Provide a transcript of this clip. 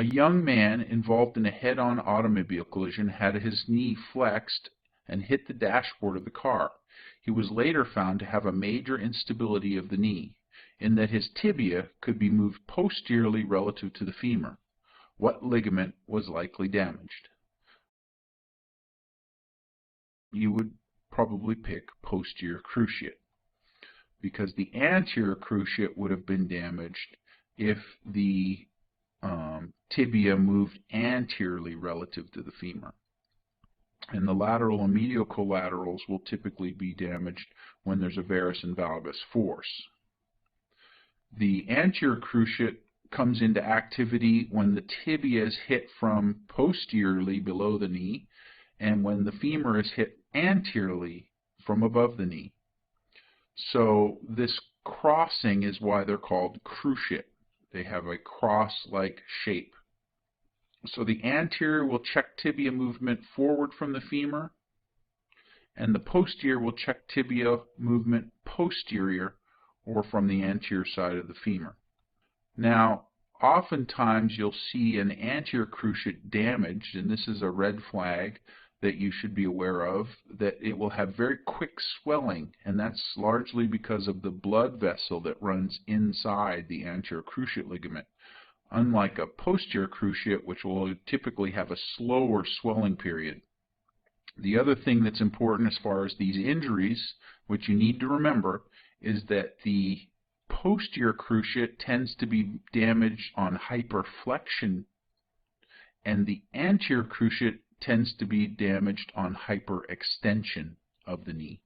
A young man involved in a head-on automobile collision had his knee flexed and hit the dashboard of the car. He was later found to have a major instability of the knee, in that his tibia could be moved posteriorly relative to the femur. What ligament was likely damaged? You would probably pick posterior cruciate, because the anterior cruciate would have been damaged if the tibia moved anteriorly relative to the femur. And the lateral and medial collaterals will typically be damaged when there's a varus and valgus force. The anterior cruciate comes into activity when the tibia is hit from posteriorly below the knee and when the femur is hit anteriorly from above the knee. So this crossing is why they're called cruciate. They have a cross-like shape. So the anterior will check tibia movement forward from the femur, and the posterior will check tibia movement posterior or from the anterior side of the femur. Now, oftentimes you'll see an anterior cruciate damaged, and this is a red flag that you should be aware of, that it will have very quick swelling, and that's largely because of the blood vessel that runs inside the anterior cruciate ligament, unlike a posterior cruciate, which will typically have a slower swelling period. The other thing that's important as far as these injuries, which you need to remember, is that the posterior cruciate tends to be damaged on hyperflexion, and the anterior cruciate tends to be damaged on hyperextension of the knee.